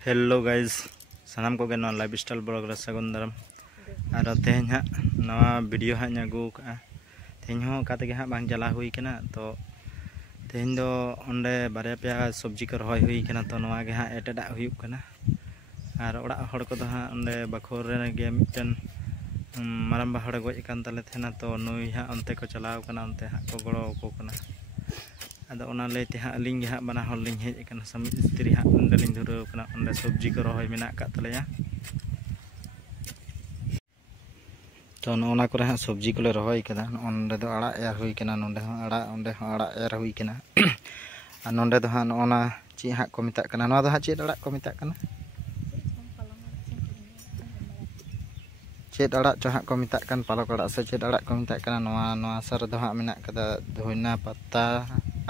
Hello guys सानाम को life style blog रे सगुन दाराम और तेहन हाँ नवा वीडियो हाँ अगू का तेहन हो का तेगे हाँ बांग चला हुई कना तो तेहन दो ओंडे बारे पे सब्जी को रही हुई कना तो नवा गे हाँ एटेडा हुई कना और ओड़ा हड़ को हाँ ओंडे बाखोर रे गे मिटन माराम हड़ गज कान ताले थेना तो नुई हाँ अंते को चलाव कना अंते हाँ को गड़ो को कना अदा ओना लेते हाँ अलिंग हाँ बना हर लिंग हेज कना समित स्त्री हाँ ओंडे लिंग धुराव कना ओंडे सब्जी को रही मेना का तलेया तो नोना को हाँ सब्जी को रही कदा नोंडे दो आड़ा एर हुई कना नोंडे हो आड़ा एर हुई कना और नोंडे दो हाँ नोना ची हाँ को मेता कना नोआ दो हाँ चेद आड़ा को मेता कना चेद आड़ा चो हाँ को मेता कन पालक आड़ा से चेद आड़ा को मेता कना नोआ नोआ सर दो हाँ मेना कदा धोइना पत्ता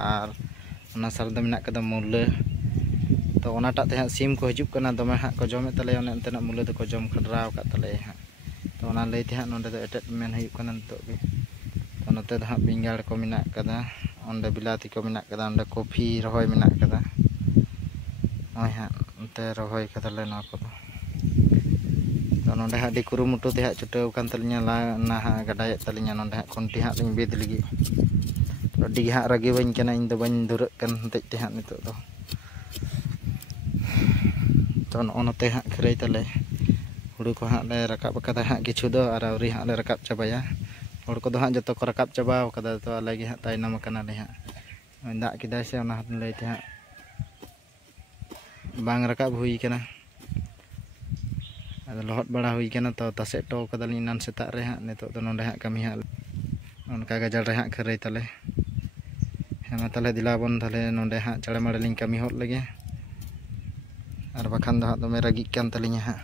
और ओना सर दो मेना कदा मुले तो ओनाटा ते हाँ सीम को हिजुक कना दमे हाँ को जमे तले ओने अंतेना मुले दो को जम खडराव का तले हाँ तो ओना लेते हाँ नोंडे दो एटेट मेन हुई कना नितोग गे तो नोते दो हाँ बिंगाड़ को मेना कदा ओंडे बिलाती को मेना कदा ओंडे कॉफी रहोय मेना कदा ओय हाँ ओंते रहोय कदाले ना को तो नोंडे हाँ डी कुरुमुटु ते हाँ छुटाव कान तलिnya ना हाँ गडाय तलिnya नोंडे हाँ खुंटी हाँ लिंग बेद लगी तो डी हाँ रगे बइन कना इन दो बइन दुरक कन हतेज ते हाँ नितो दो तो नोते हाँ खरई तले हुड़ू को हाँ ले रकाब कदा हाँ किछु दो और आवरी हाँ ले रकाब चाबाया हड़ को दो हाँ जतो को रकाब चाबाव कदा तो आले गे हाँ तायनम कना ले हाँ दाग किदा से ओना हाथ लेते हाँ बांग रकाब हुई कना अद लहट बड़ा हुई कना तो तसे टो कदाली नान सेता रे हाँ नितो दो नोंडे हाँ कमी हाँ उनका गजल रे हाँ खरई तले हेमा तले दिलाबन तले नोंडे हाँ चढ़े मड़े लिंग कमी होत लगे और बखान दो हाँ दमे रगी कान तलिnya हाँ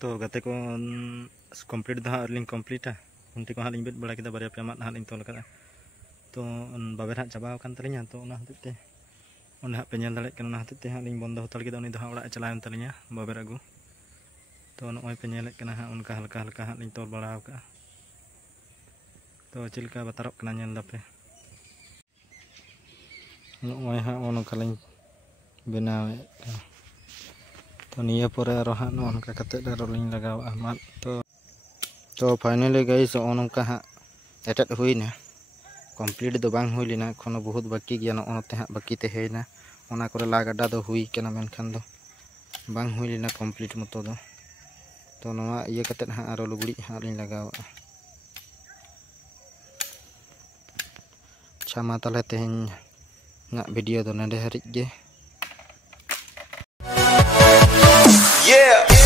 तो गाते को कम्प्लीट दो हाँ लिंग कम्प्लीटा उनती को हाँ लिंग बेद बड़ा किदा बारे पे मात हाँ लिंग तोल कदा तो बाबेर हाँ चाबाव कान तलिnya तो ओना हतेते ओना हाँ पे नेल दाड़े कना ओना हतेते हाँ लिंग बंद हताड़ किदा उनी दो हाँ ओड़ा चलावन तलिnya बाबेर आगू तो नोय पे नेल कना हाँ उनका हल्का हल्का हाँ लिंग तोल बड़ाव का तो चिलका बतारक कना नेल दापे नोय हाँ ओनका लिंग बनावे तो निया परे आरो हाँ नोनका कते आरो लिंग लगावा मात तो फाइनली गाइस ओनका हाँ एटेट हुईना कम्प्लीट दो बांग हुई लेना एखोनो बहुत बाकी गया नोते हाँ बाकी ते हेना ओना करे ला गड्डा दो हुई कना मेनखान दो बांग हुई लेना कम्प्लीट मतो दो तो नोआ इया कते हाँ आरो लुगड़ी हाँ लिंग लगावा अच्छा मा ताले तेहेन ना वीडियो दो नेडे हरिज गे Yeah.